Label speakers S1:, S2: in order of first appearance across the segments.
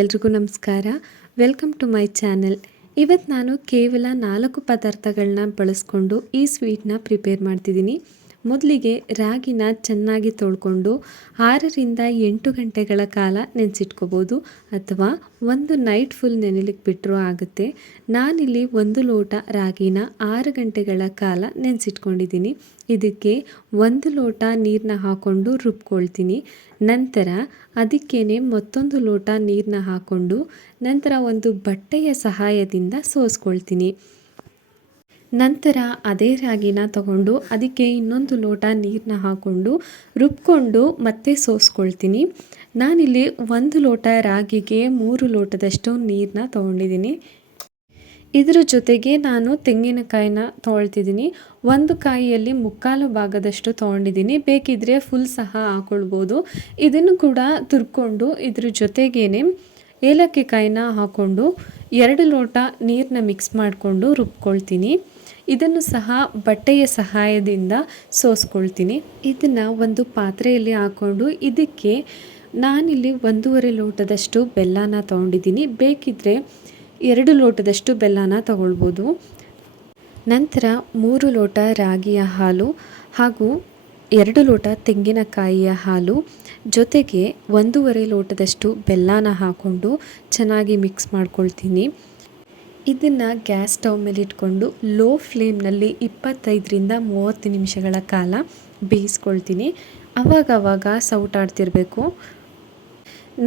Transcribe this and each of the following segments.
S1: ಎಲ್ರಿಗೂ ನಮಸ್ಕಾರ. Welcome to my channel ಇವತ್ತು ನಾನು ಕೇವಲ ನಾಲ್ಕು ಪದಾರ್ಥಗಳನ್ನ ಬಳಸ್ಕೊಂಡು ಈ ಸ್ವೀಟ್ನ ಪ್ರಿಪೇರ್ ಮಾಡ್ತಿದ್ದೀನಿ. ಮೊದಲಿಗೆ ರಾಗಿನ ಚೆನ್ನಾಗಿ ತೊಳ್ಕೊಂಡು ಆರರಿಂದ ಎಂಟು ಗಂಟೆಗಳ ಕಾಲ ನೆನೆಸಿಟ್ಕೋಬೋದು ಅಥವಾ ಒಂದು ನೈಟ್ ಫುಲ್ ನೆನಲಿಕ್ಕೆ ಬಿಟ್ಟರೂ ಆಗುತ್ತೆ. ನಾನಿಲ್ಲಿ ಒಂದು ಲೋಟ ರಾಗಿನ ಆರು ಗಂಟೆಗಳ ಕಾಲ ನೆನೆಸಿಟ್ಕೊಂಡಿದ್ದೀನಿ. ಇದಕ್ಕೆ ಒಂದು ಲೋಟ ನೀರನ್ನ ಹಾಕ್ಕೊಂಡು ರುಬ್ಕೊಳ್ತೀನಿ. ನಂತರ ಅದಕ್ಕೇ ಮತ್ತೊಂದು ಲೋಟ ನೀರನ್ನ ಹಾಕ್ಕೊಂಡು ನಂತರ ಒಂದು ಬಟ್ಟೆಯ ಸಹಾಯದಿಂದ ಸೋಸ್ಕೊಳ್ತೀನಿ. ನಂತರ ಅದೇ ರಾಗಿನ ತಗೊಂಡು ಅದಕ್ಕೆ ಇನ್ನೊಂದು ಲೋಟ ನೀರನ್ನ ಹಾಕ್ಕೊಂಡು ರುಬ್ಕೊಂಡು ಮತ್ತೆ ಸೋಸ್ಕೊಳ್ತೀನಿ. ನಾನಿಲ್ಲಿ ಒಂದು ಲೋಟ ರಾಗಿಗೆ ಮೂರು ಲೋಟದಷ್ಟು ನೀರನ್ನ ತೊಗೊಂಡಿದ್ದೀನಿ. ಇದರ ಜೊತೆಗೆ ನಾನು ತೆಂಗಿನಕಾಯಿನ ತೊಗೊಳ್ತಿದ್ದೀನಿ ಒಂದು ಕಾಯಿಯಲ್ಲಿ ಮುಕ್ಕಾಲು ಭಾಗದಷ್ಟು ತೊಗೊಂಡಿದ್ದೀನಿ. ಬೇಕಿದ್ರೆ ಫುಲ್ ಸಹ ಹಾಕ್ಕೊಳ್ಬೋದು ಇದನ್ನು ಕೂಡ ತುರ್ಕೊಂಡು ಇದ್ರ ಜೊತೆಗೇನೆ ಏಲಕ್ಕಿ ಕಾಯಿನ ಹಾಕ್ಕೊಂಡು ಎರಡು ಲೋಟ ನೀರನ್ನ ಮಿಕ್ಸ್ ಮಾಡಿಕೊಂಡು ರುಬ್ಕೊಳ್ತೀನಿ. ಇದನ್ನು ಸಹ ಬಟ್ಟೆಯ ಸಹಾಯದಿಂದ ಸೋಸ್ಕೊಳ್ತೀನಿ. ಇದನ್ನು ಒಂದು ಪಾತ್ರೆಯಲ್ಲಿ ಹಾಕ್ಕೊಂಡು ಇದಕ್ಕೆ ನಾನಿಲ್ಲಿ ಒಂದೂವರೆ ಲೋಟದಷ್ಟು ಬೆಲ್ಲನ ತೊಗೊಂಡಿದ್ದೀನಿ. ಬೇಕಿದ್ದರೆ ಎರಡು ಲೋಟದಷ್ಟು ಬೆಲ್ಲನ ತಗೊಳ್ಬೋದು. ನಂತರ ಮೂರು ಲೋಟ ರಾಗಿಯ ಹಾಲು ಹಾಗೂ ಎರಡು ಲೋಟ ತೆಂಗಿನಕಾಯಿಯ ಹಾಲು, ಜೊತೆಗೆ ಒಂದೂವರೆ ಲೋಟದಷ್ಟು ಬೆಲ್ಲನ ಹಾಕ್ಕೊಂಡು ಚೆನ್ನಾಗಿ ಮಿಕ್ಸ್ ಮಾಡ್ಕೊಳ್ತೀನಿ. ಇದನ್ನು ಗ್ಯಾಸ್ ಸ್ಟವ್ ಮೇಲೆ ಇಟ್ಕೊಂಡು ಲೋ ಫ್ಲೇಮ್ನಲ್ಲಿ ಇಪ್ಪತ್ತೈದರಿಂದ ಮೂವತ್ತು ನಿಮಿಷಗಳ ಕಾಲ ಬೇಯಿಸ್ಕೊಳ್ತೀನಿ. ಅವಾಗವಾಗ ಸೌಟಾಡ್ತಿರಬೇಕು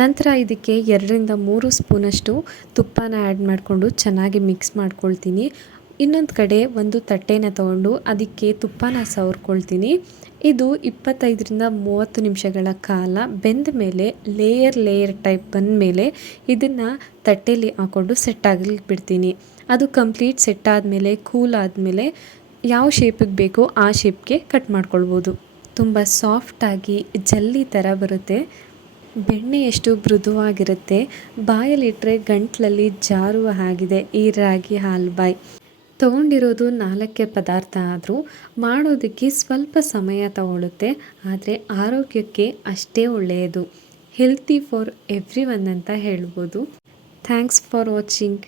S1: ನಂತರ ಇದಕ್ಕೆ ಎರಡರಿಂದ ಮೂರು ಸ್ಪೂನಷ್ಟು ತುಪ್ಪನ ಆ್ಯಡ್ ಮಾಡಿಕೊಂಡು ಚೆನ್ನಾಗಿ ಮಿಕ್ಸ್ ಮಾಡ್ಕೊಳ್ತೀನಿ. ಇನ್ನೊಂದು ಕಡೆ ಒಂದು ತಟ್ಟೆನ ತಗೊಂಡು ಅದಕ್ಕೆ ತುಪ್ಪನ ಸವರ್ಕೊಳ್ತೀನಿ. ಇದು ಇಪ್ಪತ್ತೈದರಿಂದ ಮೂವತ್ತು ನಿಮಿಷಗಳ ಕಾಲ ಬೆಂದ ಮೇಲೆ ಲೇಯರ್ ಲೇಯರ್ ಟೈಪ್ ಬಂದ ಮೇಲೆ ಇದನ್ನು ತಟ್ಟೆಯಲ್ಲಿ ಹಾಕ್ಕೊಂಡು ಸೆಟ್ ಆಗಲಿಕ್ಕೆ ಬಿಡ್ತೀನಿ ಅದು ಕಂಪ್ಲೀಟ್ ಸೆಟ್ ಆದಮೇಲೆ ಕೂಲ್ ಆದಮೇಲೆ ಯಾವ ಶೇಪಿಗೆ ಬೇಕೋ ಆ ಶೇಪ್ಗೆ ಕಟ್ ಮಾಡ್ಕೊಳ್ಬೋದು. ತುಂಬ ಸಾಫ್ಟಾಗಿ ಜಲ್ಲಿ ಥರ ಬರುತ್ತೆ. ಬೆಣ್ಣೆ ಎಷ್ಟು ಮೃದುವಾಗಿರುತ್ತೆ. ಬಾಯಲ್ಲಿಟ್ಟರೆ ಗಂಟ್ಲಲ್ಲಿ ಜಾರುವ ಹಾಗಿದೆ. ಈ ರಾಗಿ ಹಾಲ್ಬಾಯ್. ತೊಗೊಂಡಿರೋದು ನಾಲ್ಕೇ ಪದಾರ್ಥ ಆದರೂ ಮಾಡೋದಕ್ಕೆ ಸ್ವಲ್ಪ ಸಮಯ ತಗೊಳ್ಳುತ್ತೆ ಆದರೆ ಆರೋಗ್ಯಕ್ಕೆ ಅಷ್ಟೇ ಒಳ್ಳೆಯದು. ಹೆಲ್ತಿ ಫಾರ್ ಎವ್ರಿ ಒನ್ ಅಂತ ಹೇಳ್ಬೋದು. Thanks for watching